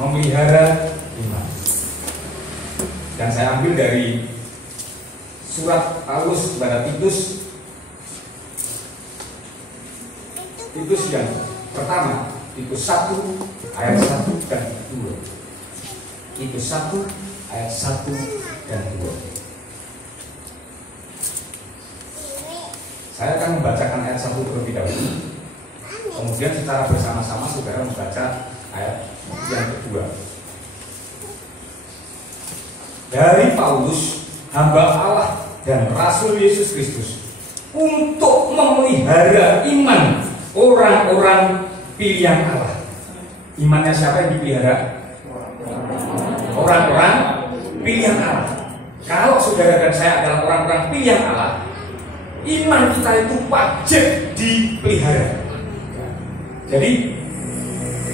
memelihara iman. Dan saya ambil dari surat Paulus kepada Titus. Titus yang pertama, Titus 1 ayat 1 dan 2. Titus 1 ayat 1 dan 2. Saya akan membacakan ayat 1 terlebih dahulu. Kemudian secara bersama-sama saudara membaca ayat yang kedua. Dari Paulus, hamba Allah dan Rasul Yesus Kristus, untuk memelihara iman orang-orang pilihan Allah. Imannya siapa yang dipelihara? Orang-orang pilihan Allah. Kalau saudara dan saya adalah orang-orang pilihan Allah, iman kita itu wajib dipelihara. Jadi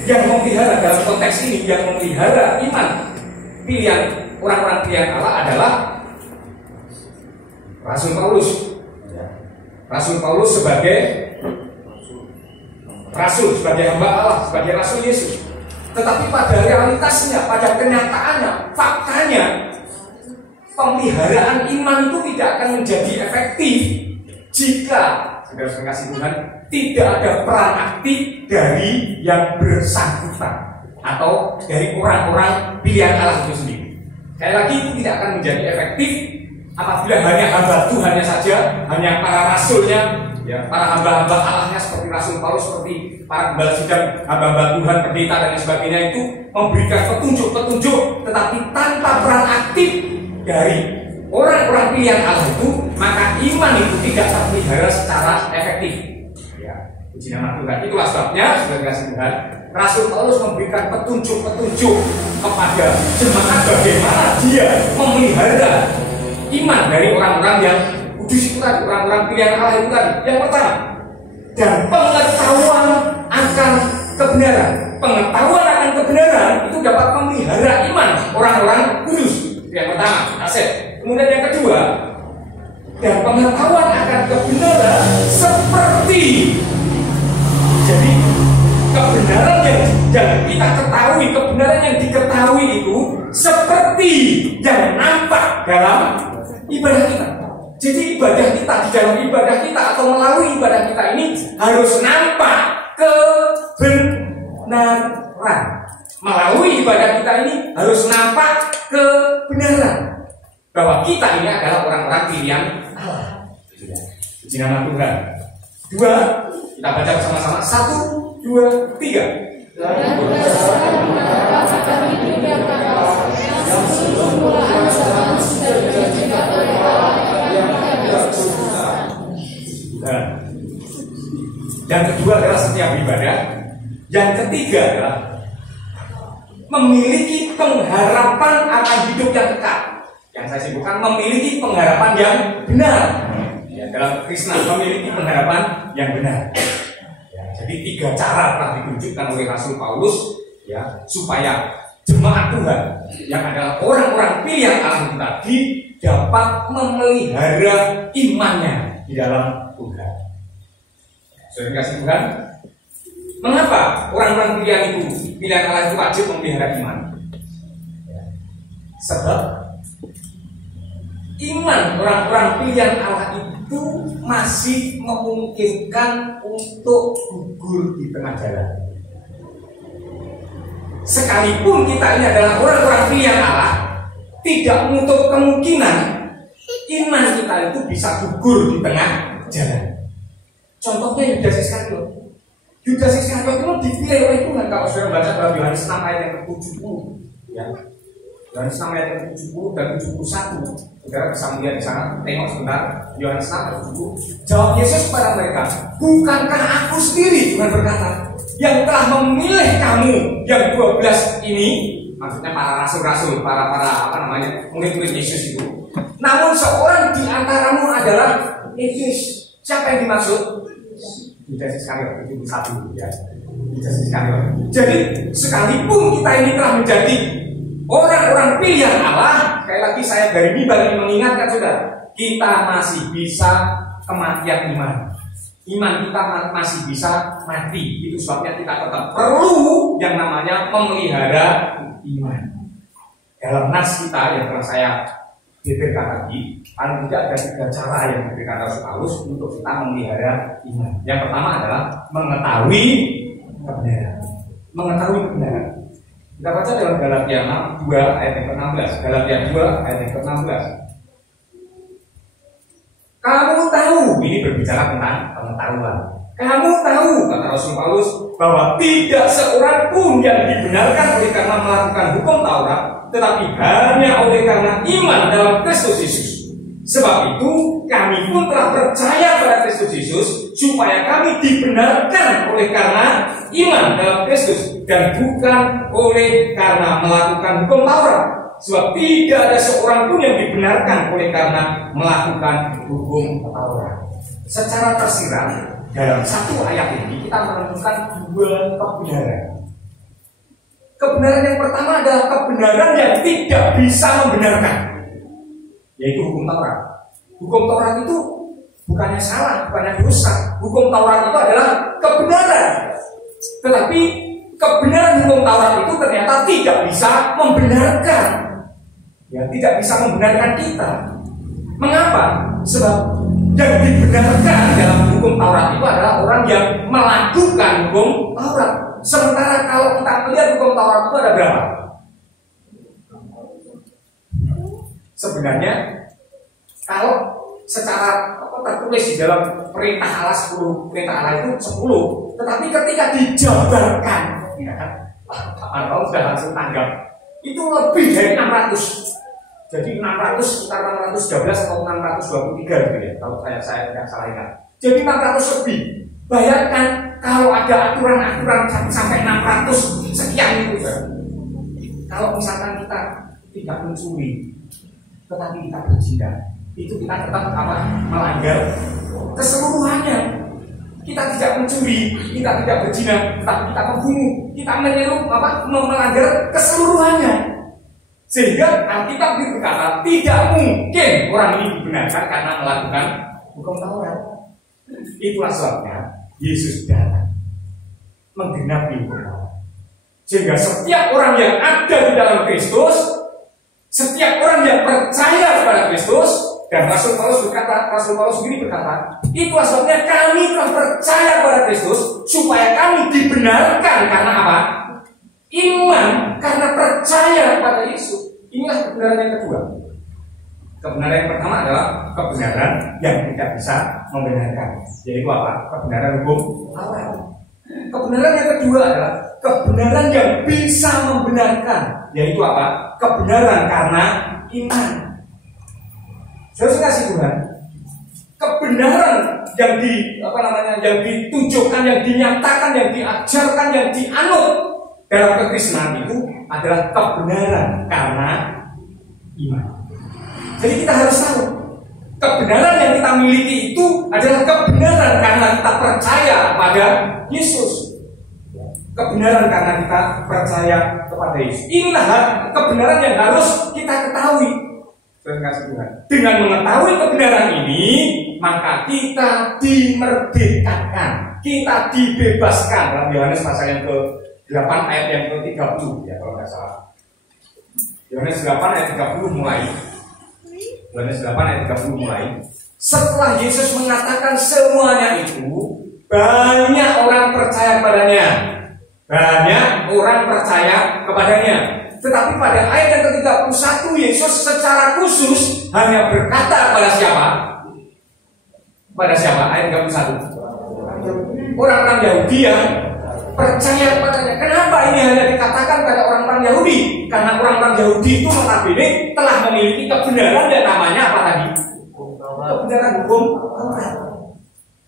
yang memelihara dalam konteks ini, yang memelihara iman pilihan orang-orang pilihan Allah adalah Rasul Paulus. Rasul Paulus sebagai Rasul, sebagai hamba Allah, sebagai Rasul Yesus. Tetapi pada realitasnya, pada kenyataannya, faktanya, pemeliharaan iman itu tidak akan menjadi efektif jika, saudara kasih Tuhan, tidak ada peran aktif dari yang bersangkutan atau dari orang-orang pilihan Allah itu sendiri. Sekali lagi, itu tidak akan menjadi efektif apabila hanya hamba Tuhannya saja, hanya para rasulnya, ya, para hamba-hamba Allahnya seperti Rasul Paulus, seperti para gembala sidang, hamba-hamba Tuhan, pendeta dan sebagainya itu memberikan petunjuk-petunjuk, tetapi tanpa peran aktif dari orang-orang pilihan Allah itu, maka iman itu tidak terpelihara secara efektif. Ya, puji nama Tuhan. Itulah sebabnya, saudara kasih Tuhan, Rasul Paulus memberikan petunjuk-petunjuk kepada jemaat bagaimana dia memelihara iman dari orang-orang yang kudus itu tadi, orang-orang pilihan Allah itu tadi. Yang pertama, dan pengetahuan akan kebenaran. Pengetahuan akan kebenaran itu dapat memelihara iman orang-orang kudus. Yang pertama, aset. Kemudian yang kedua, dan pengetahuan akan kebenaran seperti, jadi kebenaran yang kita ketahui, kebenaran yang diketahui itu seperti yang nampak dalam ibadah kita. Jadi ibadah kita, di dalam ibadah kita atau melalui ibadah kita ini harus nampak kebenaran. Melalui ibadah kita ini harus nampak kebenaran bahwa kita ini adalah orang-orang pilihan Allah. Puji nama Tuhan. Dua, kita baca bersama-sama. 1, 2, 3. Yang kedua adalah setiap ibadah. Yang ketiga adalah memiliki pengharapan akan hidup yang kekal. Yang saya sebutkan memiliki pengharapan yang benar. Ya, dalam Krishna memiliki pengharapan yang benar. Ya, jadi 3 cara telah ditunjukkan oleh Rasul Paulus, ya, supaya jemaat Tuhan yang adalah orang-orang pilihan Allah itu tadi dapat memelihara imannya di dalam Tuhan. Sudah dikasih Tuhan. Mengapa orang-orang pilihan Allah itu wajib memelihara iman? Sebab iman orang-orang pilihan Allah itu masih memungkinkan untuk gugur di tengah jalan. Sekalipun kita ini adalah orang-orang pilihan Allah, tidak menutup kemungkinan iman kita itu bisa gugur di tengah jalan. Contohnya Yudas Iskariot. Yudas Iskariot itu dipilih oleh Tuhan. Kalau sudah baca dalam Yohanes 6 ayat yang ke-70, ya, Yohanes 6 ayat yang ke-70 dan 71, saudara bisa melihat di sana. Tengok sebentar, Yohanes 6 ayat 70. Jawab Yesus kepada mereka, bukankah aku sendiri, Tuhan berkata, yang telah memilih kamu yang 12 ini, maksudnya para rasul-rasul, para murid-murid Yesus itu. Namun seorang di antaramu adalah Iblis. Siapa yang dimaksud? Yudas Iskariot, 71, ya. Yudas Iskariot. Jadi sekalipun kita ini telah menjadi orang-orang pilihan Allah, sekali lagi saya dari mimbar ini mengingatkan saudara, kita masih bisa kematian iman. iman kita masih bisa mati. Itu sebabnya kita tetap perlu yang namanya memelihara iman. Dalam nas kita yang telah saya beberkan tadi, paling tidak ada 3 cara yang diberikan Rasul Paulus untuk kita memelihara iman. Yang pertama adalah mengetahui kebenaran. Mengetahui kebenaran. Kita baca dalam Galatia 2 ayat yang ke-16. Galatia 2 ayat yang ke-16. Kamu tahu, ini berbicara tentang pengetahuan. Kamu tahu, kata Rasul Paulus, bahwa tidak seorang pun yang dibenarkan oleh karena melakukan hukum Taurat, tetapi hanya oleh karena iman dalam Kristus Yesus. Sebab itu kami pun telah percaya pada Kristus Yesus, supaya kami dibenarkan oleh karena iman dalam Kristus, dan bukan oleh karena melakukan hukum Taurat. Sebab tidak ada seorang pun yang dibenarkan oleh karena melakukan hukum Taurat. Secara tersirat, dalam satu ayat ini kita menemukan 2 kebenaran. Kebenaran yang pertama adalah kebenaran yang tidak bisa membenarkan, yaitu hukum Taurat. Hukum Taurat itu bukannya salah, bukannya dosa. Hukum Taurat itu adalah kebenaran. Tetapi kebenaran hukum Taurat itu ternyata tidak bisa membenarkan. Ya, tidak bisa membenarkan kita. Mengapa? Sebab yang dibenarkan dalam hukum Taurat itu adalah orang yang melakukan hukum Taurat. Sementara kalau kita melihat hukum Taurat itu ada berapa? Sebenarnya kalau secara tertulis di dalam perintah Allah 10, perintah Allah itu 10, tetapi ketika dijabarkan, ya kan, atau sudah langsung tanggap, itu lebih dari 600. Jadi 600, sekitar 612 atau 623 gitu ya, kalau saya tidak salah ingat. Jadi 600 lebih. Bayangkan kalau ada aturan-aturan sampai 600 sekian itu, saudara. Kalau misalkan kita tidak mencuri, tetapi kita berzina, itu kita tetap melanggar keseluruhannya. Kita tidak mencuri, kita tidak berzina, tetapi kita membunuh, kita melanggar keseluruhannya. Sehingga Alkitab berkata tidak mungkin orang ini dibenarkan karena melakukan hukum Taurat. Itulah sebabnya Yesus datang menggenapi hukum Taurat. Sehingga setiap orang yang ada di dalam Kristus, setiap orang yang percaya kepada Kristus, dan Rasul Paulus sendiri berkata, itulah sebabnya kami telah percaya kepada Kristus, supaya kami dibenarkan karena apa? Iman, karena percaya kepada Yesus. Inilah kebenaran yang kedua. Kebenaran yang pertama adalah kebenaran yang tidak bisa membenarkan, yaitu apa? Kebenaran hukum Taurat. Kebenaran yang kedua adalah kebenaran yang bisa membenarkan, yaitu apa? Kebenaran karena iman. Saudara kasih Tuhan, kebenaran yang yang ditunjukkan, yang dinyatakan, yang diajarkan, yang dianut dalam kekristenan itu adalah kebenaran karena iman. Jadi kita harus tahu, kebenaran yang kita miliki itu adalah kebenaran karena kita percaya pada Yesus. Kebenaran karena kita percaya kepada Yesus. Inilah kebenaran yang harus kita ketahui. Dengan mengetahui kebenaran ini, maka kita dimerdekakan, kita dibebaskan. Dalam Yohanes pasal yang ke-8 ayat yang ke-30 ya, kalau nggak salah. Yohanes 8 ayat 30 mulai. Yohanes 8 ayat 30 mulai. Setelah Yesus mengatakan semuanya itu, banyak orang percaya kepadanya. Banyak orang percaya kepadanya. Tetapi pada ayat yang ke-31, Yesus secara khusus hanya berkata kepada siapa? Pada siapa? Ayat 31. Orang-orang Yahudi yang percaya kepadanya. Kenapa ini hanya dikatakan pada orang-orang Yahudi? Karena orang-orang Yahudi itu notabene telah memiliki kebenaran yang namanya apa tadi? Kebenaran hukum Taurat.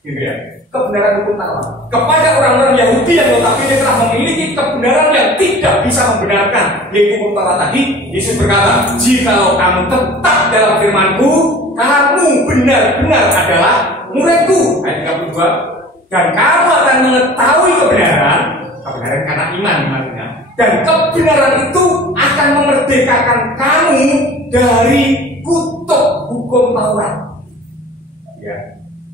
Gitu ya. Kebenaran hukum Taurat. Kepada orang-orang Yahudi yang notabene telah memiliki kebenaran yang tidak bisa membenarkan, yaitu hukum Taurat tadi, Yesus berkata, "Jikalau kamu tetap dalam firman-Ku, kamu benar-benar adalah murid-Ku." Ayat 32. Dan kamu akan mengetahui kebenaran karena iman maksudnya. Dan kebenaran itu akan memerdekakan kamu dari kutuk hukum Taurat. Ya.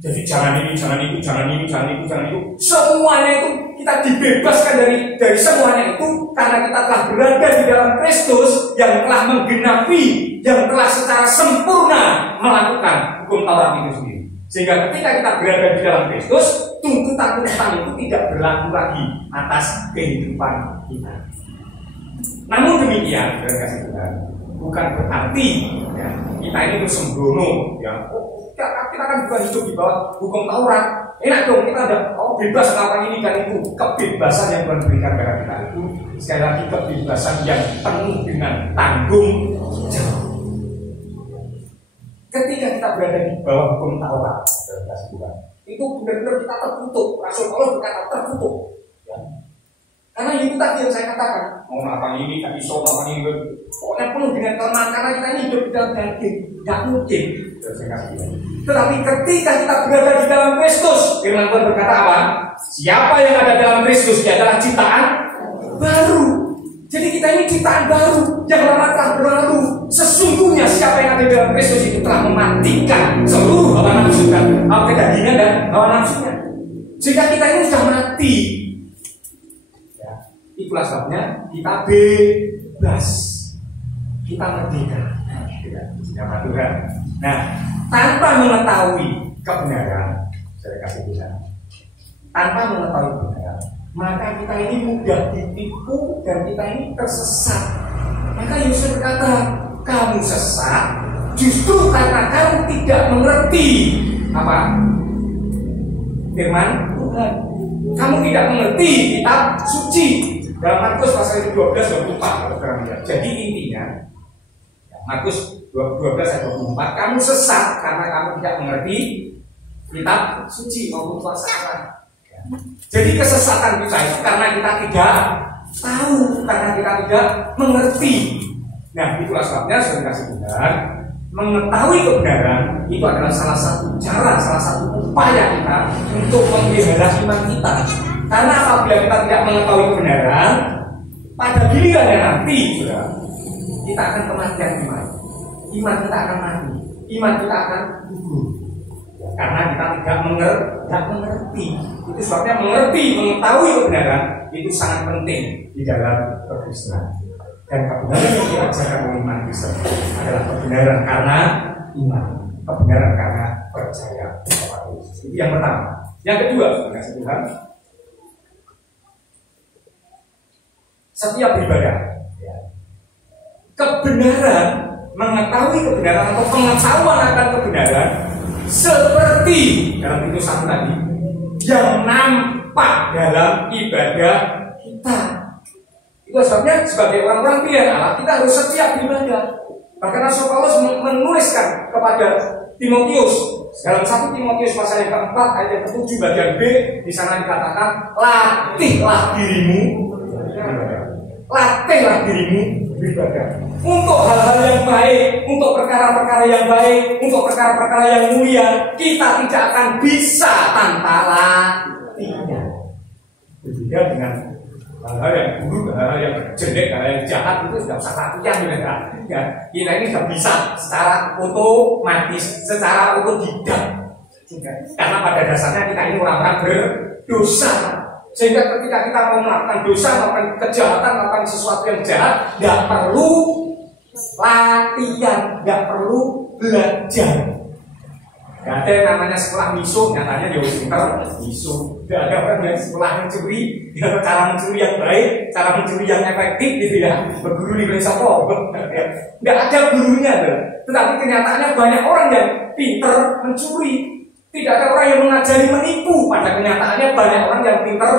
Jadi jangan ini, jangan itu, jangan ini, jangan itu, jangan itu. Semuanya itu kita dibebaskan dari semuanya itu karena kita telah berada di dalam Kristus yang telah menggenapi, yang telah secara sempurna melakukan hukum Taurat itu sendiri. Sehingga ketika kita berada di dalam Kristus, tuntutan-tuntutan itu tidak berlaku lagi atas kehidupan kita. Namun demikian, dan kasih Tuhan, bukan berarti ya, kita ini terus sembrono, ya. Kita kan bukan hidup di bawah hukum Taurat. Enak dong, kita ada bebas melakukan ini dan itu. Kebebasan yang Tuhan berikan kepada kita itu sekali lagi kebebasan yang penuh dengan tanggung jawab. Ketika kita berada di bawah hukum Taurat, itu benar-benar kita tertutup. Rasul Paulus berkata tertutup. Ya. Karena itu tadi yang saya katakan, mau melakukan ini, tak bisa melakukan ini, pokoknya penuh dengan kelemahan karena kita ini hidup di dalam daging, tidak mungkin. Tetapi ketika kita berada di dalam Kristus, firman Tuhan berkata apa? Siapa yang ada dalam Kristus, dia adalah ciptaan baru. Jadi kita ini ciptaan baru yang lama telah berlalu. Sesungguhnya siapa yang ada dalam Kristus itu telah mematikan seluruh hawa nafsu dan hawa kedagingan dan hawa nafsunya. Sehingga kita ini sudah mati. Ya, itulah sebabnya kita bebas, kita merdeka. Ya, Tuhan. Nah, tanpa mengetahui kebenaran, saya kasih Tuhan. Tanpa mengetahui kebenaran, maka kita ini mudah ditipu dan kita ini tersesat. Maka Yesus berkata, kamu sesat justru karena kamu tidak mengerti apa? Firman Tuhan. Kamu tidak mengerti kitab suci. Dalam Markus pasal 12-24. Jadi intinya, Markus 12 ayat 24, kamu sesat karena kamu tidak mengerti kitab suci maupun perkataan. Jadi kesesatan kita itu karena kita tidak tahu, karena kita tidak mengerti. Nah, itulah sebabnya saya kasih Tuhan, mengetahui kebenaran itu adalah salah satu cara, salah satu upaya kita untuk memelihara iman kita. Karena apabila kita tidak mengetahui kebenaran, pada gilirannya nanti, kita akan kematian iman. Iman kita akan mati, iman kita akan gugur. Karena kita tidak mengerti. Itu sebabnya mengerti, mengetahui kebenaran itu sangat penting di dalam perkristenan. Dan kebenaran yang diajarkan oleh iman Kristen adalah kebenaran karena iman, kebenaran karena percaya kepada Yesus. Itu yang pertama. Yang kedua, kasih Tuhan, setiap beribadah, kebenaran, mengetahui kebenaran atau pengetahuan akan kebenaran seperti dalam itu satu tadi yang nampak dalam ibadah kita. Itu sebabnya sebagai orang-orang pilihan Allah kita harus setiap beribadah. Bahkan Rasul Paulus menuliskan kepada Timotius dalam 1 Timotius pasal yang keempat ayat yang ke-7 bagian B, di sana dikatakan latihlah dirimu beribadah untuk hal-hal yang baik, untuk perkara-perkara yang baik, untuk perkara-perkara yang mulia. Kita tidak akan bisa tanpa latihan. Berbeda dengan hal-hal yang buruk, hal-hal yang jelek, hal-hal yang jahat itu sudah usah latihan ya. Kita ini sudah bisa secara otomatis, secara otodidak. Karena pada dasarnya kita ini orang-orang berdosa. Sehingga ketika kita mau melakukan dosa, melakukan kejahatan, melakukan sesuatu yang jahat, tidak perlu latihan, tidak perlu belajar. Tidak ada yang namanya sekolah miso, nyatanya di pintar miso. Tidak ada orang yang sekolah mencuri, cara mencuri yang baik, cara mencuri yang efektif gitu ya. Berguru di Indonesia kok. Tidak ada gurunya. Tetapi kenyataannya banyak orang yang pintar mencuri. Tidak ada orang yang mengajari menipu. Pada kenyataannya banyak orang yang pintar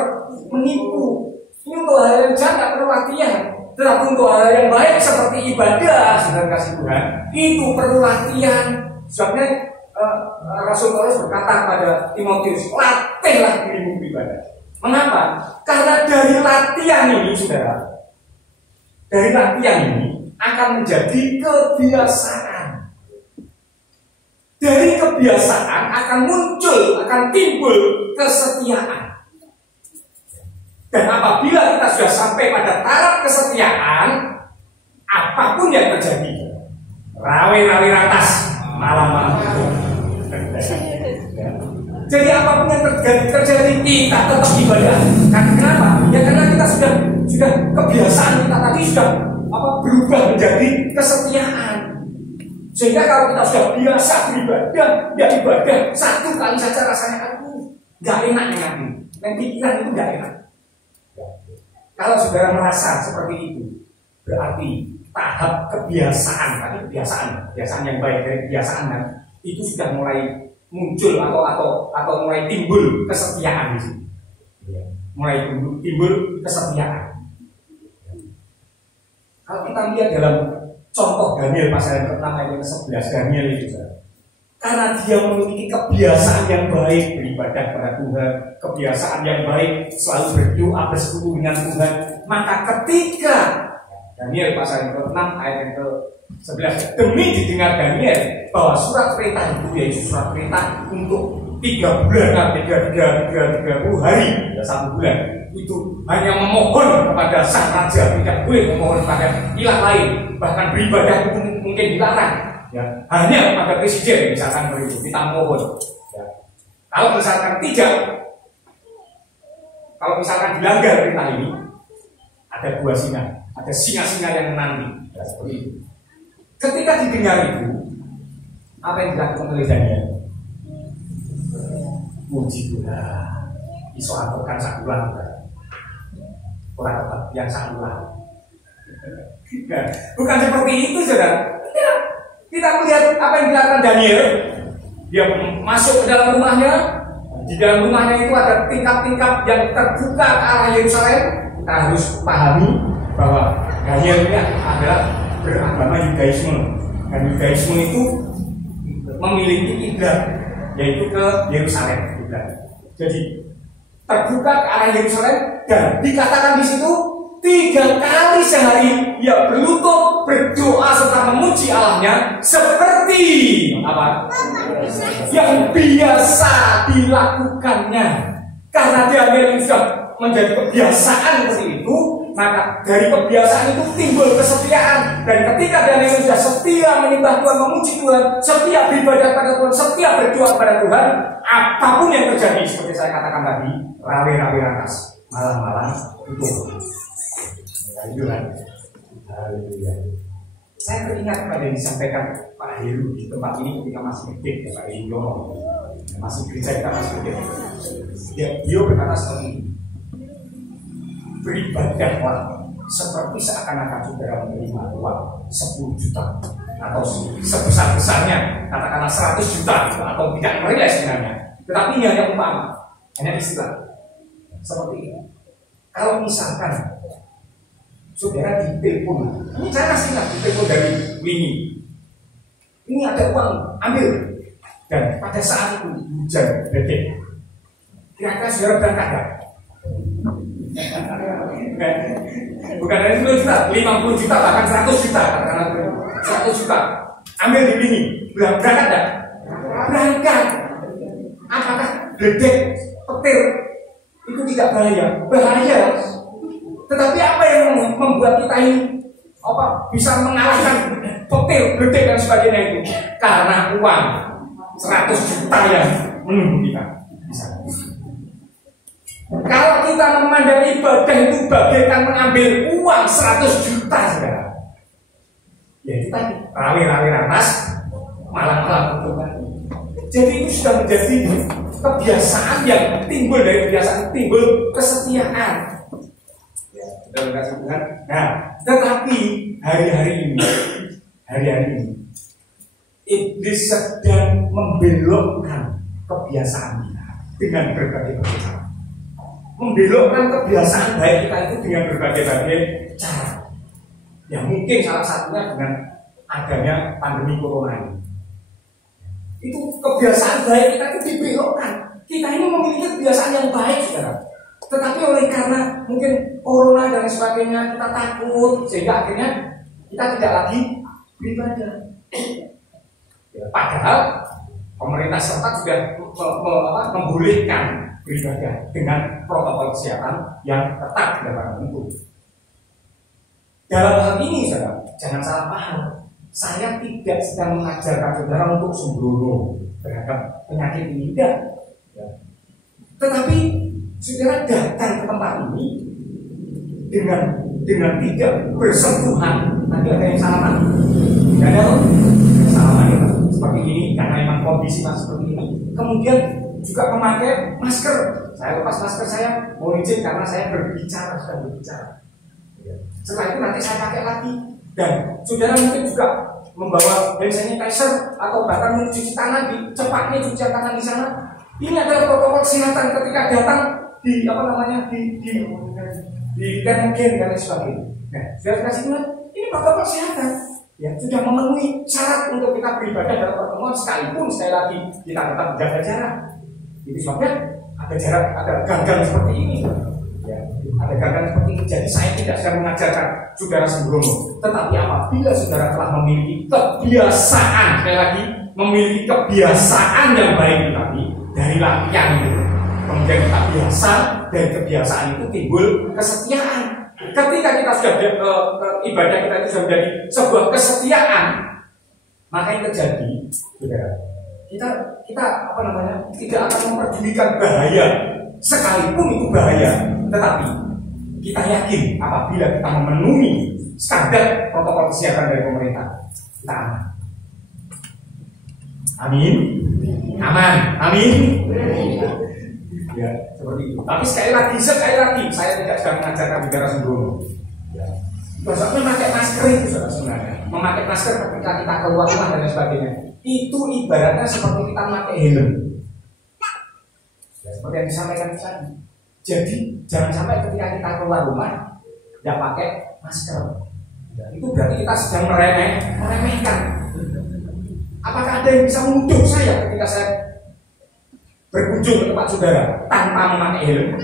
menipu. Ini untuk hal yang jahat tidak perlu latihan. Tetapi untuk hal yang baik seperti ibadah, saudara kasih Tuhan, itu perlu latihan. Sebabnya Rasul Paulus berkata pada Timotius, latihlah dirimu beribadah. Mengapa? Karena dari latihan ini, saudara, dari latihan ini akan menjadi kebiasaan. Dari kebiasaan akan muncul, akan timbul kesetiaan. Dan apabila kita sudah sampai pada taraf kesetiaan, apapun yang terjadi, rawe-rawe ratas, malam-malam itu. Jadi apapun yang terjadi kita tetap ibadah. Karena kenapa? Ya karena kita sudah kebiasaan kita tadi sudah berubah menjadi kesetiaan. Sehingga kalau kita sudah biasa beribadah, ya ibadah satu kali saja rasanya nggak enak dengan ini. Dan pikiran itu nggak enak. Kalau saudara merasa seperti itu, berarti tahap kebiasaan, tadi kebiasaan yang baik dari kebiasaan kan, itu sudah mulai muncul atau mulai timbul kesetiaan di sini. Mulai timbul kesetiaan. Kalau kita lihat dalam contoh Daniel pasal yang pertama ayat ke-11, Daniel itu karena dia memiliki kebiasaan yang baik beribadah kepada Tuhan, kebiasaan yang baik selalu berdoa bersekutu dengan Tuhan, maka ketika Daniel pasal yang ke-6 ayat yang ke-11, demi didengar Daniel bahwa surat perintah itu yaitu surat perintah untuk 30 hari, ya 1 bulan, itu hanya memohon kepada sang raja, tidak boleh memohon kepada ilah lain, bahkan beribadah itu mungkin dilarang, ya hanya kepada presiden misalkan begitu kita mohon. Ya. Kalau misalkan tidak, kalau misalkan dilanggar perintah ini, ada 2 singa, ada singa-singa yang menanti, ya, seperti itu. Ketika didengar itu, apa yang dilakukan oleh Daniel? Puji Tuhan, iso aturkan sakulan, orang tetap yang sakulan. Nah, bukan seperti itu, saudara. Kita melihat apa yang dilakukan Daniel. Dia masuk ke dalam rumahnya. Di dalam rumahnya itu ada tingkap-tingkap yang terbuka ke arah Yerusalem. Kita harus pahami bahwa Daniel ini adalah beragama Yudaisme. Dan Yudaisme itu memiliki kiblat, yaitu ke Yerusalem. Jadi terbuka ke arah Yerusalem dan dikatakan di situ 3 kali sehari ia berlutut berdoa serta memuji Allahnya seperti apa? Yang biasa dilakukannya. Karena Daniel sudah menjadi kebiasaan seperti itu, maka dari kebiasaan itu timbul kesetiaan. Dan ketika Daniel sudah setia menyembah Tuhan, memuji Tuhan, setia beribadah pada Tuhan, setia berdoa pada Tuhan, apapun yang terjadi seperti saya katakan tadi, rawe-rawe ratas, malam-malam itu. Haleluya. Saya teringat pada yang disampaikan Pak Heru di tempat ini ketika masih kecil, ya Pak Heru masih gereja kita masih kecil. Ya, dia berkata seperti ini. Beribadahlah seperti seakan-akan saudara menerima uang 10 juta atau sebesar-besarnya, katakanlah 100 juta gitu, atau tidak real sebenarnya. Tetapi ini hanya umpama, hanya istilah. Seperti ini. Kalau misalkan saudara ditelepon, ini saya kasih ditelepon dari Winnie. Ini ada uang, ambil. Dan pada saat itu hujan detik. Kira-kira saudara berangkat gak? Bukan dari 10 juta, 50 juta, bahkan 100 juta. 100 juta. Ambil di Winnie. Berangkat gak? Berangkat. Apakah dedek, petir itu tidak bahaya? Bahaya. Tetapi apa yang membuat kita ini bisa mengalahkan petir, gede dan sebagainya itu? Karena uang 100 juta yang menunggu kita. Kalau kita memandang ibadah itu bagaikan mengambil uang 100 juta, saudara, ya kita rawe-rawe ratas, malam-malam itu. Jadi itu sudah menjadi kebiasaan yang timbul dari kebiasaan, timbul kesetiaan. Nah, tetapi hari-hari ini iblis sedang membelokkan kebiasaan kita dengan berbagai cara. Membelokkan kebiasaan baik kita itu dengan berbagai cara. Ya mungkin salah satunya dengan adanya pandemi corona ini. Itu kebiasaan baik kita itu dibelokkan. Kita ini memiliki kebiasaan yang baik, saudara. Tetapi oleh karena mungkin corona dan sebagainya kita takut, sehingga akhirnya kita tidak lagi beribadah. Ya, padahal pemerintah setempat sudah membolehkan beribadah dengan protokol kesehatan yang ketat dalam itu. Dalam hal ini, saudara, jangan salah paham. Saya tidak sedang mengajarkan saudara untuk sembrono terhadap penyakit ini, tidak. Ya. Tetapi saudara datang ke tempat ini dengan tidak bersentuhan. Nanti ada yang salaman, tidak ada yang salaman ya, seperti ini karena memang kondisi seperti ini. Kemudian juga memakai masker. Saya lepas masker, saya mohon izin karena saya berbicara, sedang berbicara. Setelah itu nanti saya pakai lagi. Dan saudara mungkin juga membawa hand sanitizer atau bahkan mencuci tangan di cepatnya cuci tangan di sana. Ini adalah protokol kesehatan ketika datang di apa namanya di rentgen dan lain sebagainya. Nah, sudah kasih lihat ini protokol kesehatan. Ya, sudah memenuhi syarat untuk kita beribadah dalam pertemuan sekalipun sekali lagi kita tetap menjaga jarak. Itu sebabnya ada jarak, ada gagang seperti ini. Ya, ada gagang seperti ini. Jadi saya tidak sedang mengajarkan saudara sembrono, tetapi apabila saudara telah memiliki kebiasaan, sekali lagi memiliki kebiasaan yang baik tadi dari latihan itu, kemudian kita biasa, dari kebiasaan itu timbul kesetiaan. Ketika kita sudah ibadah kita itu sudah menjadi sebuah kesetiaan, maka yang terjadi, saudara, kita apa namanya, tidak akan memperdulikan bahaya, sekalipun itu bahaya, tetapi kita yakin apabila kita memenuhi standar protokol kesehatan dari pemerintah, kita aman. Amin, aman, amin. Ya, seperti itu. Tapi sekali lagi, saya tidak sedang mengajarkan bicara sembrono. Ya. Maksudnya memakai masker itu sebenarnya, memakai masker ketika kita keluar rumah dan sebagainya, itu ibaratnya seperti kita memakai helm. Ya, seperti yang disampaikan tadi. Jadi jangan sampai ketika kita keluar rumah tidak pakai masker. Ya, itu berarti kita sedang meremehkan. Apakah ada yang bisa menuduh saya ketika saya berkunjung ke tempat saudara tanpa memakai helm?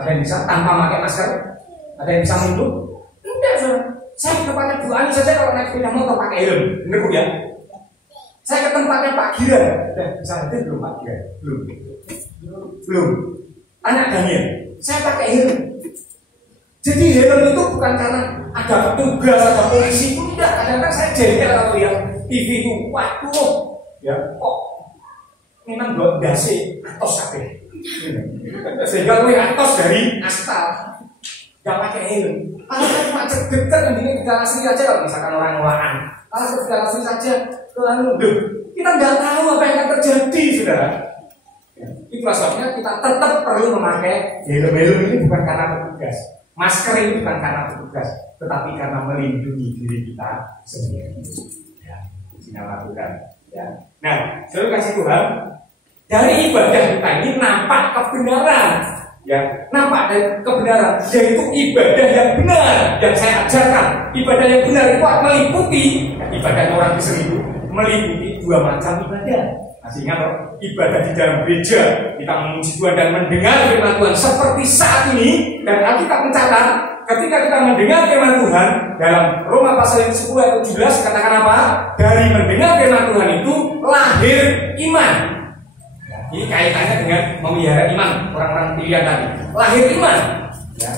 Ada yang bisa tanpa memakai masker? Ada yang bisa menuduh? Tidak, saudara. Saya ke tempatnya Bu Ani saja kalau naik sepeda motor pakai helm, benar Bu ya? Saya ke tempatnya Pak Gira, saya itu belum Pak Gira, belum. Tanya Daniel, saya pakai helm. Jadi helm itu bukan karena ada petugas, ada polisi, tidak. Kadang-kadang saya jengkel kalau lihat TV itu, waduh, ya kok memang buat dasi atos kabeh. Sehingga lebih atos dari aspal. Gak pakai helm. Kalau saya cuma dekat yang ini kita asli aja, kalau misalkan orang-orangan. Kalau kita asli saja, kita nggak tahu apa yang akan terjadi, saudara. Itulah sebabnya kita tetap perlu memakai helm. Helm ini bukan karena petugas, masker ini bukan karena petugas, tetapi karena melindungi diri kita sendiri. Ya, sinyal lakukan. Ya. Nah, saudara kasih Tuhan, dari ibadah kita ini nampak kebenaran, ya, nampak dari kebenaran, yaitu ibadah yang benar yang saya ajarkan. Ibadah yang benar itu meliputi ibadah orang Kristen itu meliputi dua macam ibadah. Masih ingat ibadah di dalam gereja kita memuji Tuhan dan mendengar firman Tuhan seperti saat ini, dan Alkitab mencatat ketika kita mendengar firman Tuhan dalam Roma pasal 10 ayat 17 katakan apa? Dari mendengar firman Tuhan itu lahir iman. Ini kaitannya dengan memelihara iman orang-orang pilihan tadi. Lahir iman. Ya.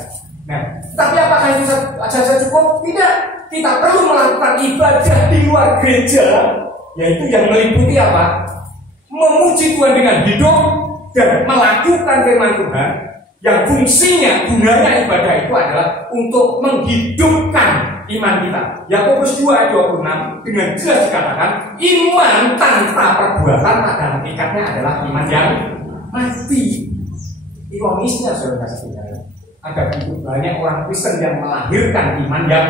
Nah, tapi apakah itu saja cukup? Tidak. Kita perlu melakukan ibadah di luar gereja, yaitu yang meliputi apa? Memuji Tuhan dengan hidup dan melakukan firman Tuhan, yang fungsinya, gunanya ibadah itu adalah untuk menghidupkan iman kita. Yakobus 2 ayat 26 dengan jelas dikatakan, iman tanpa perbuatan pada hakikatnya adalah iman yang mati. Ironisnya saudara saudara, ada begitu banyak orang Kristen yang melahirkan iman yang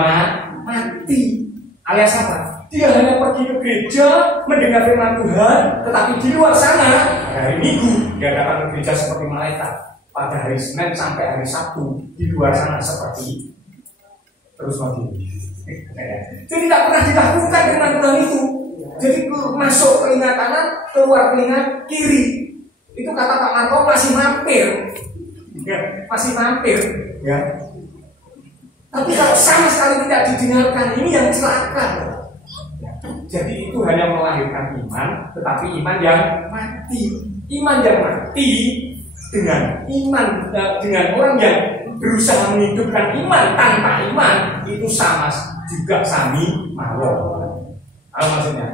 mati. Alias apa? Dia hanya pergi ke gereja mendengar firman Tuhan, tetapi di luar sana hari Minggu dia datang ke gereja seperti malaikat. Pada hari Senin sampai hari Sabtu di luar sana seperti terus mati. Jadi tidak pernah dilakukan firman Tuhan itu. Jadi masuk telinga kanan, keluar telinga kiri. Itu kata Pak Marco masih mampir, ya, masih mampir, ya. Tapi kalau sama sekali tidak didengarkan, ini yang celaka. Jadi itu hanya melahirkan iman, tetapi iman yang mati. Iman yang mati dengan iman dengan orang yang berusaha menghidupkan iman tanpa iman itu sama juga sami mawon. Apa maksudnya?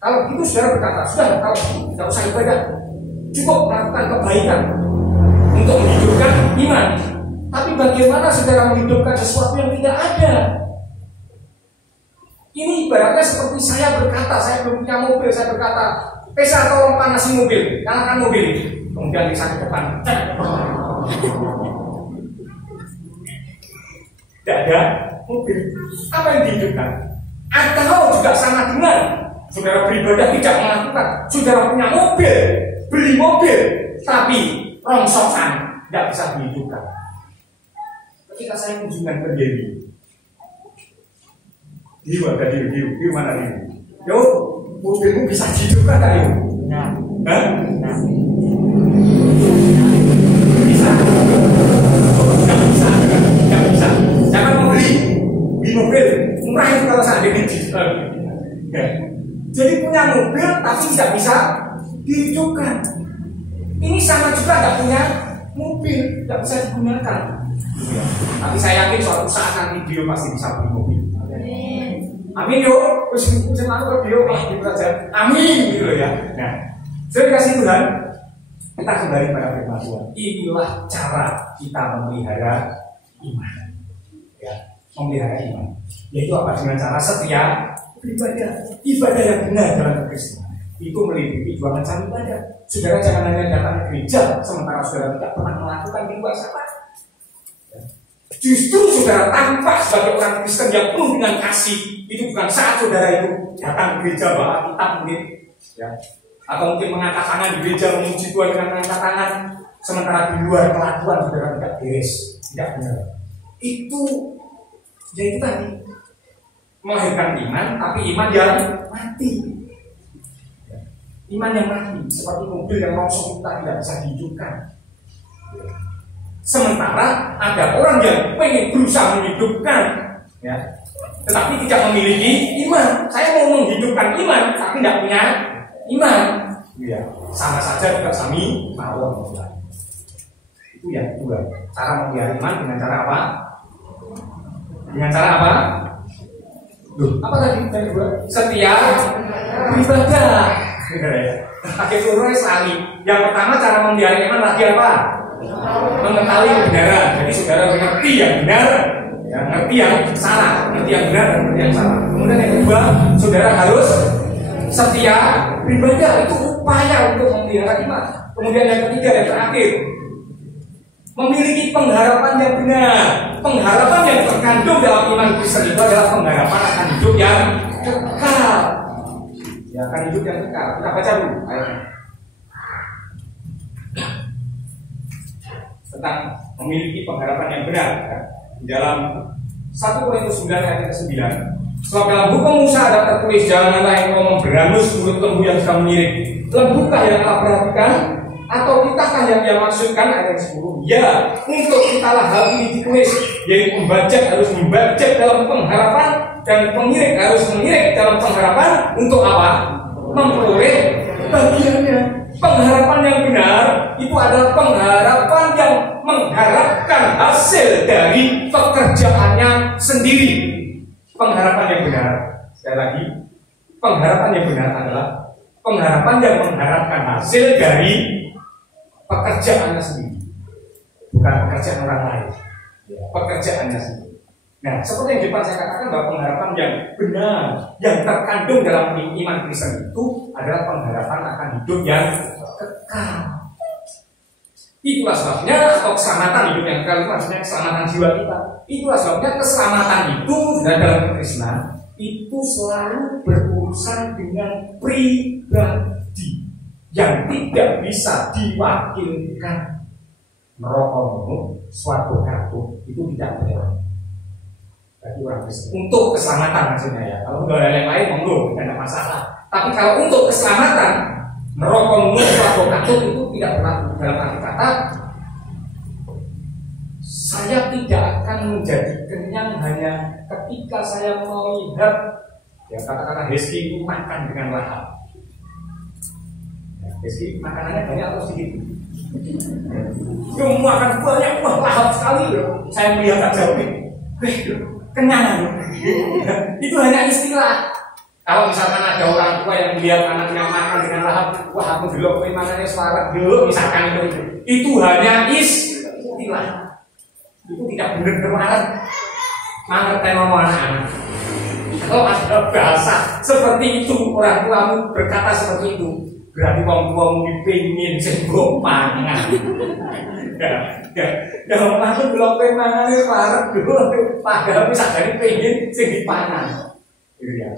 Kalau itu saudara berkata, sudah kalau tidak usah ibadah, cukup melakukan kebaikan untuk menghidupkan iman. Tapi bagaimana saudara menghidupkan sesuatu yang tidak ada? Ini ibaratnya seperti saya berkata, saya belum punya mobil, saya berkata, Tesa tolong panasi mobil, nyalakan mobil. Kemudian Tesa ke depan, tidak ada mobil. Apa yang dihidupkan? Atau juga sama dengan saudara beribadah tidak melakukan, saudara punya mobil, beli mobil, tapi rongsokan, tidak bisa dihidupkan. Ketika saya kunjungan ke Dewi, ada di mana ini? Yo, mobilmu bisa dihidupkan tak yo? Nah, bisa? Tidak bisa. Jangan mau beli mobil murah itu kalau seandainya digital. Jadi punya mobil tapi tidak bisa dihidupkan. Ini sama juga tidak punya mobil, tidak bisa digunakan. Tapi saya yakin suatu saat nanti dia pasti bisa beli mobil. Amin yo, terus aku ke dia gitu saja. Amin gitu loh ya. Nah, saya kasih Tuhan, kita kembali pada firman Tuhan. Inilah cara kita memelihara iman. Ya, memelihara iman. Yaitu apa? Dengan cara setia beribadah. Ibadah yang benar dalam kekristenan itu meliputi dua macam ibadah. Saudara jangan hanya datang ke gereja sementara saudara tidak pernah melakukan ibadah sabat. Justru saudara tampak sebagai orang Kristen yang penuh dengan kasih. Itu bukan saat saudara itu datang ke gereja bawa kitab mungkin, ya, atau mungkin mengangkat tangan di gereja memuji Tuhan dengan mengangkat tangan, sementara di luar kelakuan saudara tidak beres, tidak benar. Itu jadi tadi melahirkan iman, tapi iman yang mati. Iman yang mati seperti mobil yang rongsok kita tidak bisa dihidupkan. Sementara ada orang yang pengen berusaha menghidupkan, ya, tetapi tidak memiliki iman. Saya mau menghidupkan iman, tapi tidak punya iman. Ya, sama saja juga sami mawon. Itu yang kedua. Cara memelihara iman dengan cara apa? Dengan cara apa? Loh, apa tadi? Setia beribadah. Pakai suruh sekali. Yang pertama cara memelihara iman lagi apa? Mengetahui kebenaran. Jadi saudara mengerti yang benar, ya, ngerti yang salah, ngerti yang benar, ngerti yang salah. Kemudian yang kedua, saudara harus setia beribadah. Itu upaya untuk memelihara iman. Kemudian yang ketiga dan terakhir, memiliki pengharapan yang benar. Pengharapan yang terkandung dalam iman Kristen itu adalah pengharapan akan hidup yang kekal. Ya, akan hidup yang kekal. Kita baca dulu ayatnya. Tentang memiliki pengharapan yang benar, ya. Di dalam 1 Korintus 9 ayat 9. Sebab dalam hukum Musa ada tertulis, janganlah engkau memberangus mulut lembu yang sudah menyirik. Lembukah yang telah perhatikan? Atau kitakah yang dia maksudkan? Ayat 10. Ya, untuk kitalah hal ini ditulis, yaitu pembajak harus membajak dalam pengharapan, dan pengirik harus mengirik dalam pengharapan. Untuk apa? Memperoleh bagiannya. Pengharapan yang benar itu adalah pengharapan yang mengharapkan hasil dari pekerjaannya sendiri. Pengharapan yang benar, sekali lagi, pengharapan yang benar adalah pengharapan yang mengharapkan hasil dari pekerjaannya sendiri, bukan pekerjaan orang lain, pekerjaannya sendiri. Nah, seperti yang depan saya katakan bahwa pengharapan yang benar, yang terkandung dalam iman Kristen itu adalah pengharapan akan hidup yang kekal. Itulah sebabnya, atau keselamatan hidup yang kekal itu maksudnya keselamatan jiwa kita. Itulah sebabnya keselamatan itu dalam kekristenan itu selalu berurusan dengan pribadi yang tidak bisa diwakilkan. Merokok suatu kartu itu tidak berlaku bagi orang Kristen. Untuk keselamatan maksudnya ya. Kalau udah ada yang lain monggo, tidak ada masalah. Tapi kalau untuk keselamatan, merokok suatu kartu itu tidak berlaku. Dalam arti kata, saya tidak akan menjadi kenyang hanya ketika saya melihat, ya katakanlah Hezki itu makan dengan lahap. Ya, Hezki makanannya banyak atau sedikit? Dia makan banyak, wah lahap sekali loh. Saya melihat tak jauh, kenyang. Itu hanya istilah. Kalau misalkan ada orang tua yang melihat anaknya makan dengan lahap, wah aku dulu pengen makannya selarat dulu, misalkan itu hanya istilah. Itu tidak benar bermanfaat. Mangerti ngomong anak-anak. Kalau ada bahasa seperti itu, orang tuamu berkata seperti itu, berarti orang tuamu dipingin senggo pangan. Ya orang tuh belum pengen makannya selarat dulu, padahal bisa dari pengen sing dipangan. Gitu ya.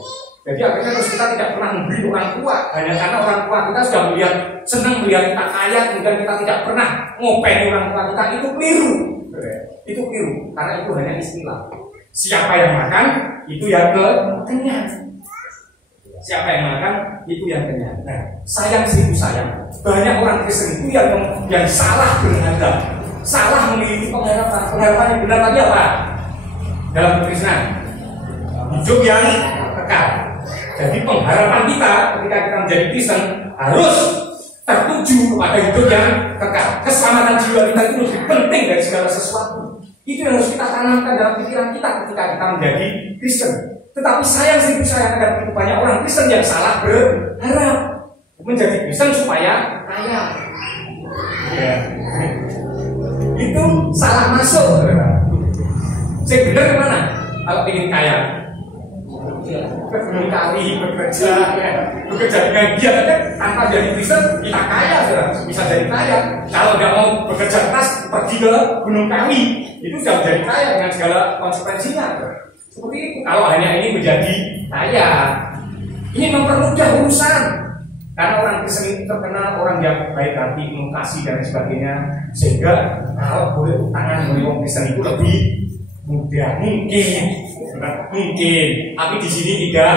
Jadi akhirnya terus kita tidak pernah memberi orang tua hanya karena orang tua kita sudah melihat senang melihat kita kaya, kemudian kita tidak pernah ngopeni orang tua kita, itu keliru. Itu keliru karena itu hanya istilah. Siapa yang makan itu yang kenyang. Siapa yang makan itu yang kenyang. Nah, sayang seribu sayang. Banyak orang Kristen itu yang salah berhadap, salah memiliki pengharapan. Pengharapan yang benar tadi apa? Dalam kekristenan hidup yang kekal. Jadi pengharapan kita ketika kita menjadi Kristen harus tertuju kepada hidup yang kekal. Keselamatan jiwa kita itu lebih penting dari segala sesuatu. Itu yang harus kita tanamkan dalam pikiran kita ketika kita menjadi Kristen. Tetapi sayang seribu sayang ada begitu banyak orang Kristen yang salah berharap menjadi Kristen supaya kaya. Ya. Itu salah masuk. Saya benar kemana? Kalau ingin kaya, belum kali bekerja dengan giat kan, tanpa jadi Kristen kita kaya, bisa jadi kaya. Kalau nggak mau bekerja keras pergi ke Gunung Kawi, itu sudah menjadi kaya dengan segala konsekuensinya. Seperti itu. Kalau hanya ini menjadi kaya, ini mempermudah urusan. Karena orang Kristen itu terkenal orang yang baik hati, penuh kasih dan sebagainya, sehingga kalau boleh utangan oleh orang Kristen itu lebih mudah mungkin, tapi di sini tidak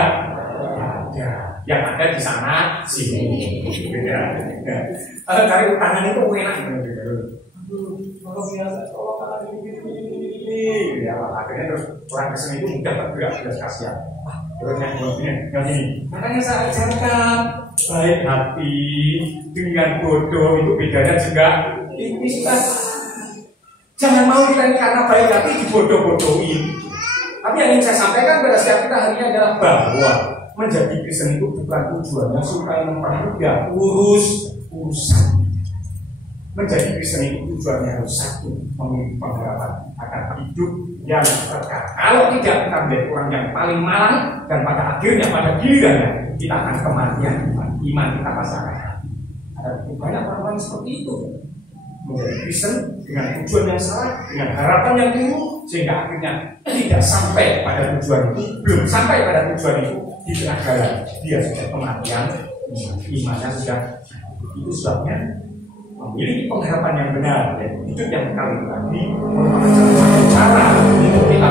ada. Yang ada di sana sini. Kalau cari utangan itu enak. Kalau biasa, ya, akhirnya terus orang Kristen itu mudah bergerak, sudah kasihan. Terus yang ini. Makanya saya ajarkan baik hati dengan bodoh itu bedanya juga tipis. Jangan mau kita ini karena baik hati dibodoh-bodohin. Tapi yang ingin saya sampaikan pada setiap kita hari ini adalah bahwa menjadi Kristen itu bukan tujuannya supaya mempermudah urusan. Menjadi Kristen itu tujuannya harus satu, memiliki pengharapan akan hidup yang kekal. Kalau tidak, kita menjadi orang yang paling malang dan pada akhirnya pada gilirannya kita akan kematian iman kita pasti akan mati. Ada banyak orang-orang seperti itu. Menjadi Kristen dengan tujuan yang salah, dengan harapan yang keliru, sehingga akhirnya tidak sampai pada tujuan itu, belum sampai pada tujuan itu di tengah jalan dia sudah kematian, imannya sudah. Itu sebabnya memiliki pengharapan yang benar dan hidup yang kekal tadi merupakan satu cara untuk kita